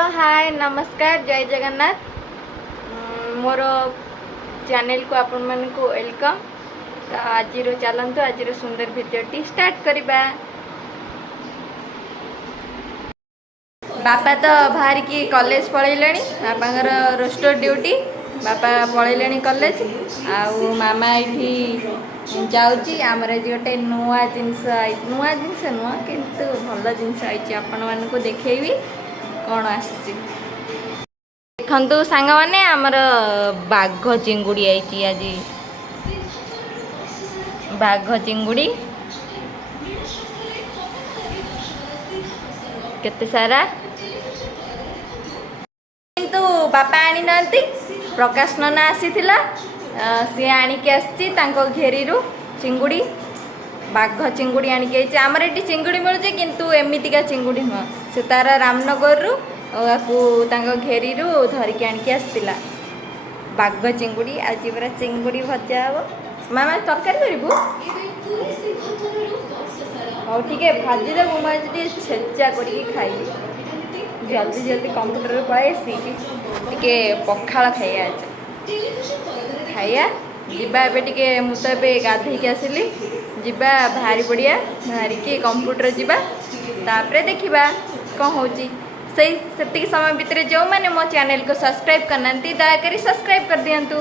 हाय नमस्कार जय जगन्नाथ मोर चैनल को आपण मन को वेलकम। तो आज चलतु आज सुंदर भिडियोटी स्टार्ट करवा। बापा तो बाहर की कॉलेज पलैले बापा रोस्टर ड्यूटी बापा पलैले कॉलेज आउ मामा ये जाऊँगी आमर आज गोटे नुआ जिनस नुआ किंतु भल जिनस आई आपण मानक देखी कौन आसी देखु सांग मैंने आमर बाघ चिंगुड़ी आई आज बाघ चिंगुड़ी केते सारा किंतु बापा आनी नांती प्रकाश नना आसी सी आणिकी आसी घेरी चिंगुड़ी बाघ चिंगुड़ी आणिकी आई आमर ये चिंगुड़ी मिलूँ किंतु एमतीका चिंगुड़ी नुह से तार रामनगर घेरी धरिकी आणिकी आसला बाघ चिंगुड़ी। आज पूरा चिंगुड़ी भजा हम मामा तरकारी करू हाँ ठीक है भाजी देव मुझे छेचा कर खाइली जल्दी जल्दी कंप्यूटर पलि टे पखाड़ खाइया खाइया जीवा ए मुझे गाधे आसली जीवा बाहरी पड़िया बाहर की कंप्यूटर जीवा तापरे देखा कौन हो से समय भितर जो मैंने मो चैनल को सब्सक्राइब करना दयाकोरी सब्सक्राइब कर दिंतु।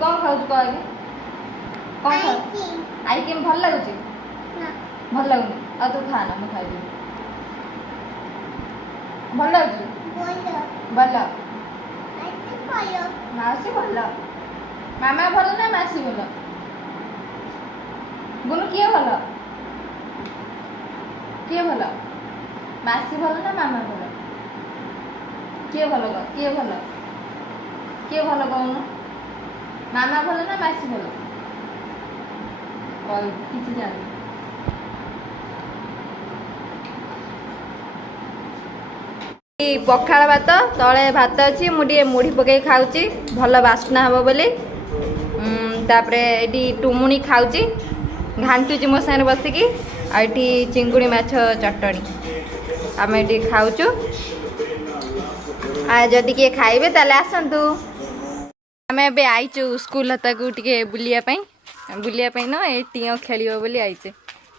कौन खाऊ कह कौन खाऊ आई कि भल लगुच भल लगुनि आ तू खाना मुझे खाई भल लगुच भल मासी भल मामा भल ना मासी भल गुनु किए भल किए भल मासी भल ना मामा भल किए भल किए भल किए भल कहून मामा भल ना मासी भल कह कि जान पखाड़ भात तले भात अच्छी मुझे मुढ़ी पकई खाऊची भल बास्ना हम बोली तापरे ये टुमुनी खाऊची घांटुची मो सागर बसिकी आठी चिंगुड़ी माछ चटनी आम ये खाऊचु जदि किए खाइबे ताले आसतु आम ए आईचु स्कूल हताकू टे बुलियापाई न ये टीओ खेल बोली आईचे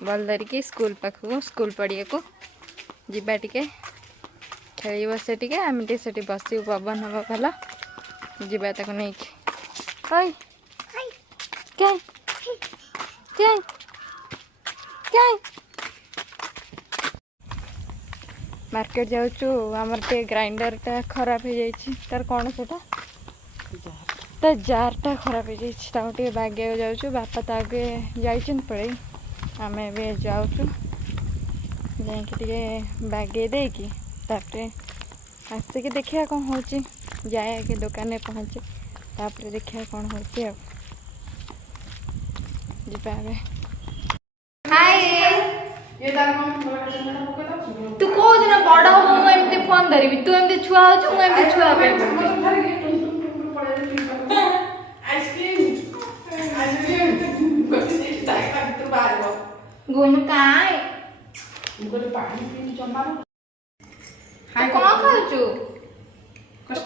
बल धरिकी स्कूल पाखक स्कूल पड़िया को जीवा टिके खेल से आम से बस पवन हम भल जीवा तक नहीं क्या क्या क्या मार्केट जाऊँ आमर टे ग्राइंडर टा खराब हो जाइए तार कौन से तो जार टा खराब हो जाइए बागे जाऊँ बापा तो आगे जाइए पड़े आम ए जाऊँ जाके बागे देकी तापरे आसिक देखिए कौन हो जाए आगे दुकान में पहुँचे तापरे देखिए कौन हो तू कौ दिन बड़ हो फोन धरबी तू एमती छुआ हो छुआ गुनु काय कौन खाऊ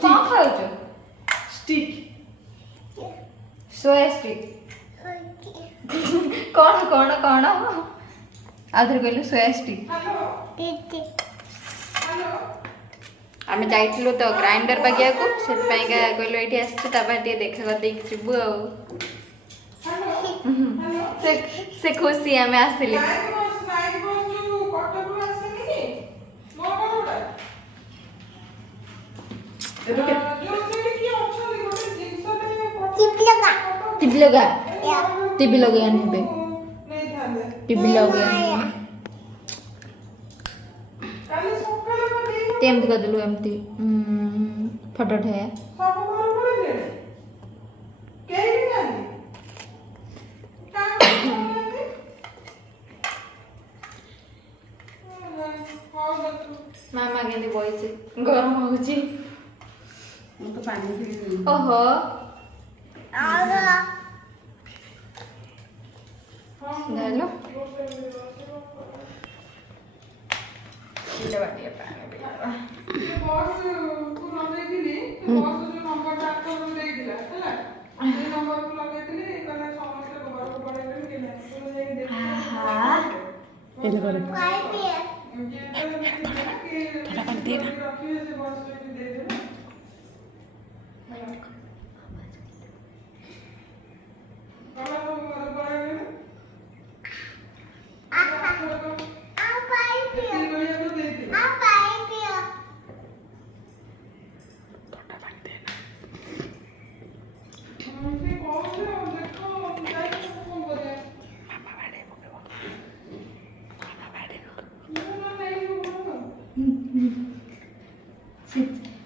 कौन खाऊ स्टिक सोया स्टिक कौन कौन कौन आधर कहलु सोया स्टिक आम जाइलु तो ग्राइंडर बागिया को कहलु ये आसटे देखा करदे जीवु से खुशी आम आसली टीवी लगा टीवी लगे टीवी लगे एमती करदेलु एमती फटो उठाया मामा के बॉयसे गरम हो ओहो ବିଲ ବାଡ଼ିଆ ପାଣି ପିଇବା।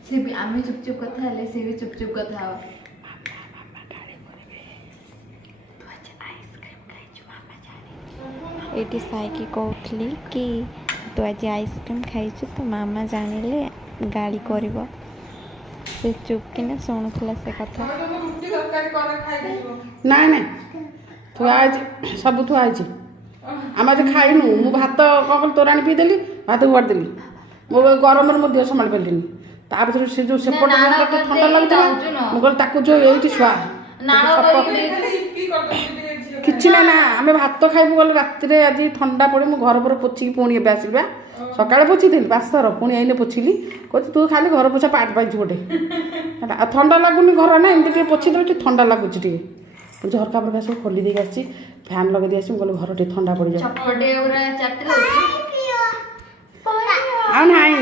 से भी आम चुप चुप कथा हेले से भी चुप चुप कथा हो एटी साइकी कहली कि तू आज आइसक्रीम खाई तो मामा जानिले गाड़ी कर से चुप कि शुणुला से कथा ना ना थुआज सब थुआज आम आज खाइनु मु भात कौन तोराणी पीदेली भात उबाड़देली मो गरम देह संभाल पारे तापर से जो सेपट ठंडा लगता मुझे जो ये शुआ किसी ना ना आम भात खाइबू गले रात आज ठंडा पड़े मुझे घर पर पोचिकी पुणी ए आसवा सका पोची 5 थर पुणी आईने पोछिली कहती तू खाली घर पोछा पाट पाइछु गोटे ठंडा लगुनि घर ना एमती पोछी दे ठंडा लगुच झरका फरका सब खोली देक आसी फैन लगे दी आसी कहले घर टे ठंडा पड़ जाए आ नाई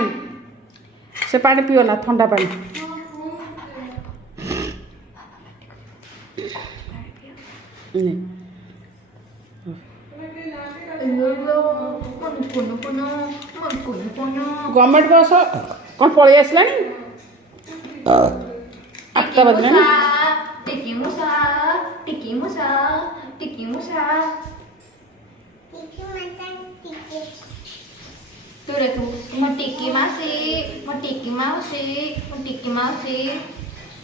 से पानी पिओ ना ठंडा पानी गवर्नमेंट बस कौन पलि आसला 8टा बजला टिकी मुसा टिकी मुसा टिकी मुसा तू रे तू मो टिकी मासी मो टिकी मासी मो टिकी मासी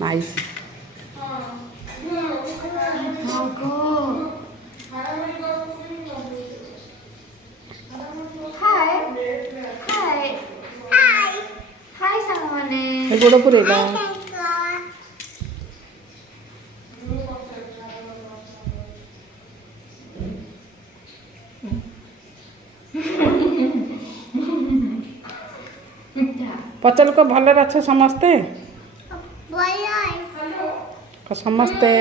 नाइस हाय हाय हाय हाय सामने ए गोड़ पुरेला पचल को भले अच्छे समस्ते समस्ते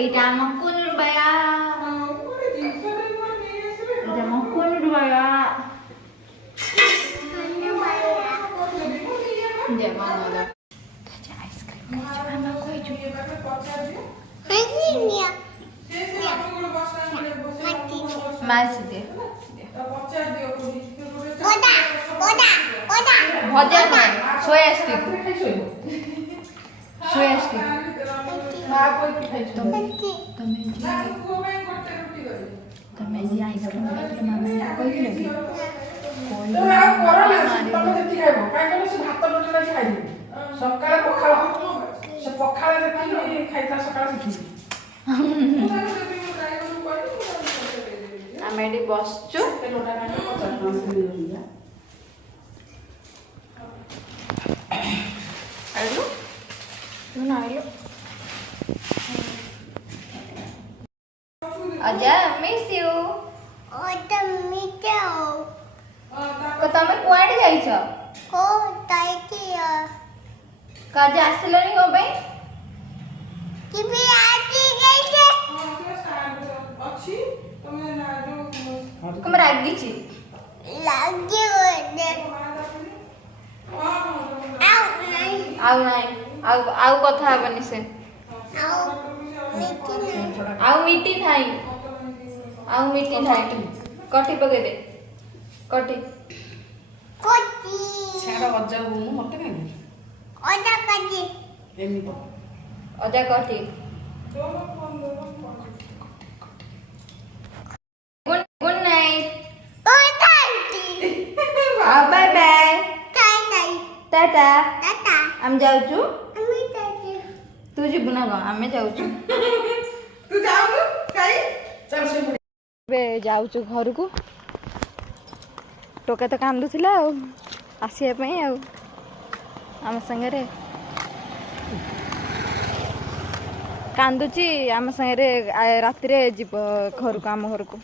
एटा मकुन रुपया एटा मकुन रुपया दे मामा अच्छा आइसक्रीम मामा कोई छु मास दे भजा ना सोया स्टिक तमें जी आइसक्रीम खाइले मामा कोई लगे सकाळ पखाळ खाइता सकाळ आम ये बसचु आइलु तू ना आइलु अजा मिस यू तो तमे कुआडे जाइछ काज आसलनी हो बे कम रागी छी आउ कथा हबनी से आउ मिटी थाई कटी पके दे कटी सेडा अजा हूँ मत नहीं अजा कटी good night bye bye tata हम जाऊचु ତୁ ଯିବୁ ନା କ'ଣ? ଆମେ ଯାଉଛୁ। ଏବେ ଯାଉଛୁ ଘରକୁ। ଟୋକା ତ କାନ୍ଦୁଥିଲା ଆଉ ଆସିବା ପାଇଁ ଆଉ ଆମ ସାଙ୍ଗରେ କାନ୍ଦୁଛି। ଆମ ସାଙ୍ଗରେ ରାତିରେ ଯିବ ଘରକୁ, ଆମ ଘରକୁ।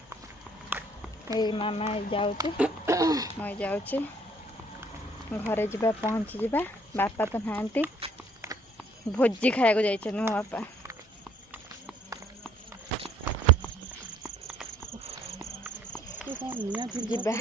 ଏଇ ମାମା ଯାଉଛି, ମୁଁ ଯାଉଛି। ଘରେ ଯିବା, ପହଞ୍ଚିଯିବା। ବାପା ତ ନାହାନ୍ତି, ଭୋଜି ଖାଇବାକୁ ଯାଇଛନ୍ତି ମୋ ବାପା। ଯିବା।